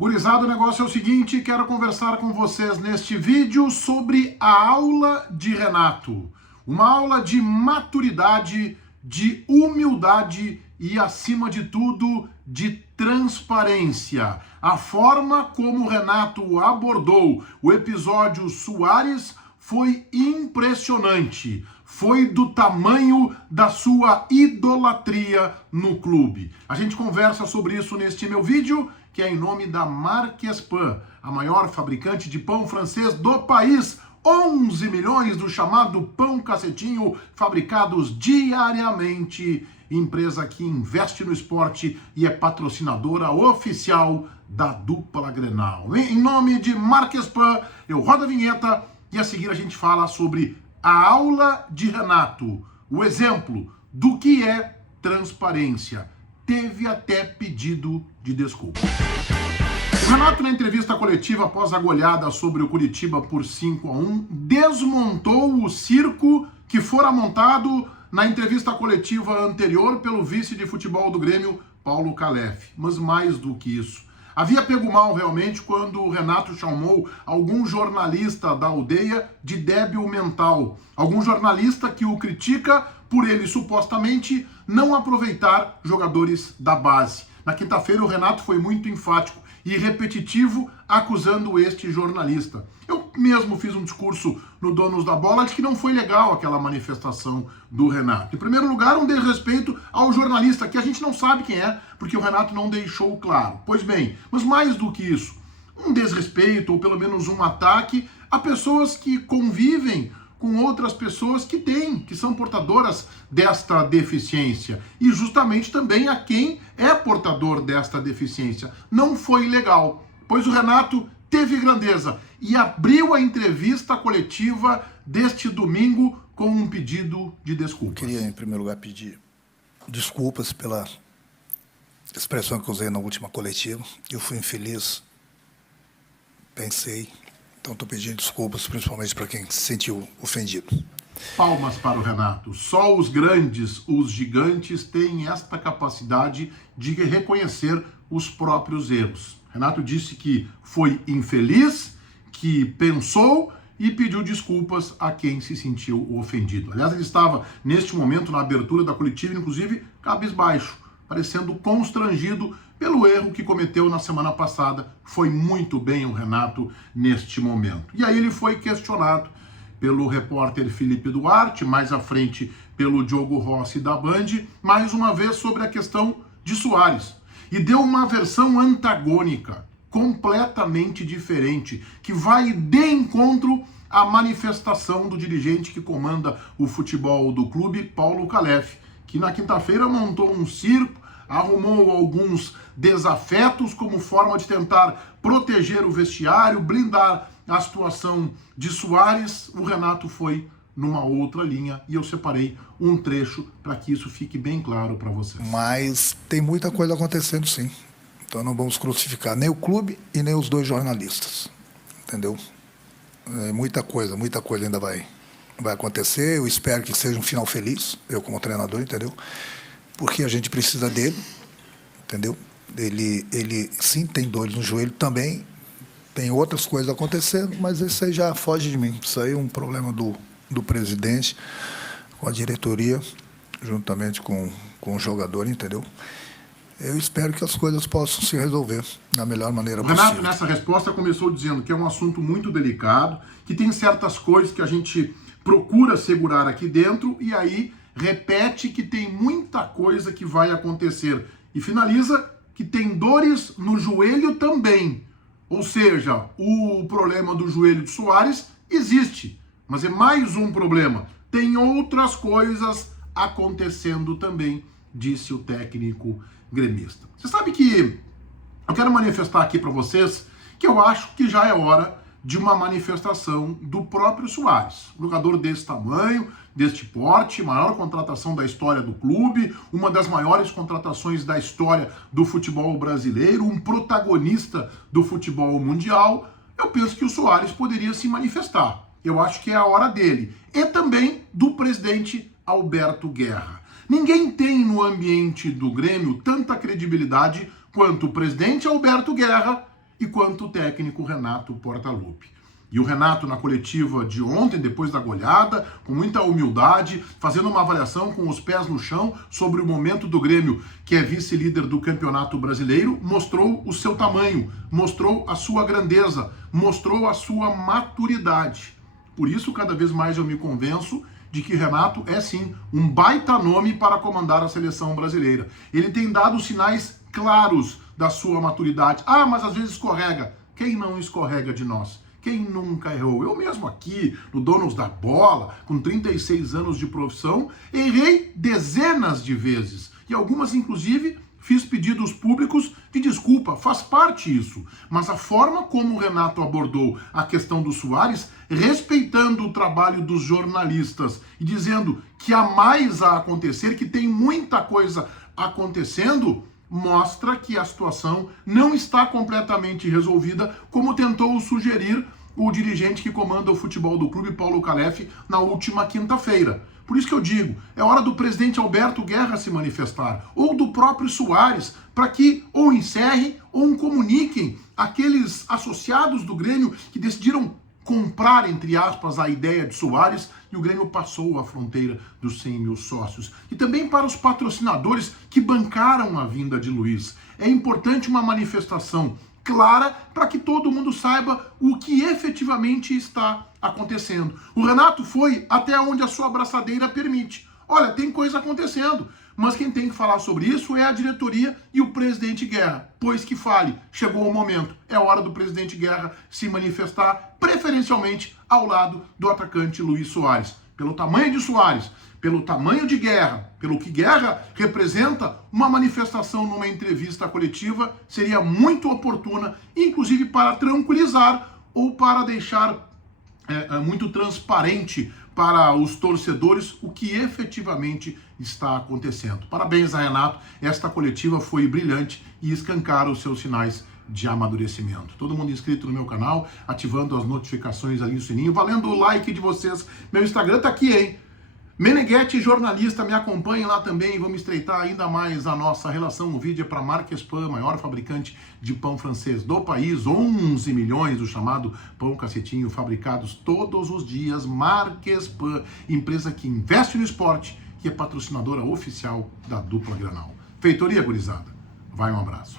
Gurizada, o negócio é o seguinte, quero conversar com vocês neste vídeo sobre a aula de Renato. Uma aula de maturidade, de humildade e, acima de tudo, de transparência. A forma como o Renato abordou o episódio Soares foi impressionante. Foi do tamanho da sua idolatria no clube. A gente conversa sobre isso neste meu vídeo, que é em nome da Marques Pan, a maior fabricante de pão francês do país. 11 milhões do chamado pão cacetinho fabricados diariamente. Empresa que investe no esporte e é patrocinadora oficial da dupla Grenal. Em nome de Marques Pan, eu rodo a vinheta e a seguir a gente fala sobre a aula de Renato, o exemplo do que é transparência. Teve até pedido de desculpa. O Renato, na entrevista coletiva após a goleada sobre o Curitiba por 5-1, desmontou o circo que fora montado na entrevista coletiva anterior pelo vice de futebol do Grêmio, Paulo Calef. Mas mais do que isso, havia pego mal realmente quando o Renato chamou algum jornalista da aldeia de débil mental. Algum jornalista que o critica por ele supostamente não aproveitar jogadores da base. Na quinta-feira o Renato foi muito enfático e repetitivo acusando este jornalista. Eu mesmo fiz um discurso no Donos da Bola de que não foi legal aquela manifestação do Renato. Em primeiro lugar, um desrespeito ao jornalista, que a gente não sabe quem é, porque o Renato não deixou claro. Pois bem, mas mais do que isso, um desrespeito, ou pelo menos um ataque a pessoas que convivem com outras pessoas que são portadoras desta deficiência. E justamente também a quem é portador desta deficiência. Não foi legal, pois o Renato teve grandeza e abriu a entrevista coletiva deste domingo com um pedido de desculpas. Eu queria, em primeiro lugar, pedir desculpas pela expressão que eu usei na última coletiva. Eu fui infeliz, pensei. Então, estou pedindo desculpas, principalmente para quem se sentiu ofendido. Palmas para o Renato. Só os grandes, os gigantes, têm esta capacidade de reconhecer os próprios erros. Renato disse que foi infeliz, que pensou e pediu desculpas a quem se sentiu ofendido. Aliás, ele estava, neste momento, na abertura da coletiva, inclusive, cabisbaixo, parecendo constrangido pelo erro que cometeu na semana passada. Foi muito bem o Renato neste momento. E aí ele foi questionado pelo repórter Felipe Duarte, mais à frente pelo Diogo Rossi da Band, mais uma vez sobre a questão de Soares. E deu uma versão antagônica, completamente diferente, que vai de encontro à manifestação do dirigente que comanda o futebol do clube, Paulo Calef, que na quinta-feira montou um circo, arrumou alguns desafetos como forma de tentar proteger o vestiário, blindar a situação de Soares. O Renato foi numa outra linha e eu separei um trecho para que isso fique bem claro para vocês. Mas tem muita coisa acontecendo, sim. Então não vamos crucificar nem o clube e nem os dois jornalistas, entendeu? Muita coisa ainda vai acontecer. Eu espero que seja um final feliz, eu como treinador, entendeu? Porque a gente precisa dele, entendeu? Ele sim tem dores no joelho também, tem outras coisas acontecendo, mas isso aí já foge de mim. Isso aí é um problema do presidente, com a diretoria, juntamente com o jogador, entendeu? Eu espero que as coisas possam se resolver da melhor maneira possível. Renato, nessa resposta, começou dizendo que é um assunto muito delicado, que tem certas coisas que a gente procura segurar aqui dentro, e aí repete que tem muita coisa que vai acontecer. E finaliza que tem dores no joelho também. Ou seja, o problema do joelho de Soares existe, mas é mais um problema. Tem outras coisas acontecendo também, disse o técnico gremista. Você sabe que eu quero manifestar aqui para vocês que eu acho que já é hora de uma manifestação do próprio Soares. Um jogador desse tamanho, deste porte, maior contratação da história do clube, uma das maiores contratações da história do futebol brasileiro, um protagonista do futebol mundial. Eu penso que o Soares poderia se manifestar. Eu acho que é a hora dele. E também do presidente Alberto Guerra. Ninguém tem no ambiente do Grêmio tanta credibilidade quanto o presidente Alberto Guerra e quanto o técnico Renato Portaluppi. E o Renato, na coletiva de ontem, depois da goleada, com muita humildade, fazendo uma avaliação com os pés no chão sobre o momento do Grêmio, que é vice-líder do Campeonato Brasileiro, mostrou o seu tamanho, mostrou a sua grandeza, mostrou a sua maturidade. Por isso, cada vez mais eu me convenço de que Renato é sim um baita nome para comandar a seleção brasileira. Ele tem dado sinais claros da sua maturidade. Ah, mas às vezes escorrega. Quem não escorrega de nós? Quem nunca errou? Eu mesmo aqui, no Donos da Bola, com 36 anos de profissão, errei dezenas de vezes. E algumas, inclusive, fiz pedidos públicos de desculpa, faz parte isso. Mas a forma como o Renato abordou a questão do Suárez, respeitando o trabalho dos jornalistas e dizendo que há mais a acontecer, que tem muita coisa acontecendo, mostra que a situação não está completamente resolvida, como tentou sugerir o dirigente que comanda o futebol do clube, Paulo Calef, na última quinta-feira. Por isso que eu digo, é hora do presidente Alberto Guerra se manifestar, ou do próprio Suárez, para que ou encerrem ou comuniquem aqueles associados do Grêmio que decidiram comprar, entre aspas, a ideia de Suárez, e o Grêmio passou a fronteira dos 100 mil sócios. E também para os patrocinadores que bancaram a vinda de Luiz. É importante uma manifestação clara para que todo mundo saiba o que efetivamente está acontecendo. O Renato foi até onde a sua abraçadeira permite. Olha, tem coisa acontecendo, mas quem tem que falar sobre isso é a diretoria e o presidente Guerra. Pois que fale, chegou o momento, é hora do presidente Guerra se manifestar, preferencialmente ao lado do atacante Luiz Suárez. Pelo tamanho de Suárez, pelo tamanho de Guerra, pelo que Guerra representa, uma manifestação numa entrevista coletiva seria muito oportuna, inclusive para tranquilizar ou para deixar muito transparente para os torcedores o que efetivamente está acontecendo. Parabéns a Renato, esta coletiva foi brilhante e escancara os seus sinais de amadurecimento. Todo mundo inscrito no meu canal, ativando as notificações ali no sininho, valendo o like de vocês. Meu Instagram tá aqui, hein? Meneghetti Jornalista, me acompanhe lá também, vamos estreitar ainda mais a nossa relação. O vídeo é para Marquespan, maior fabricante de pão francês do país, 11 milhões do chamado pão cacetinho, fabricados todos os dias. Marquespan, empresa que investe no esporte e é patrocinadora oficial da dupla Granal. Feitoria, gurizada. Vai, um abraço.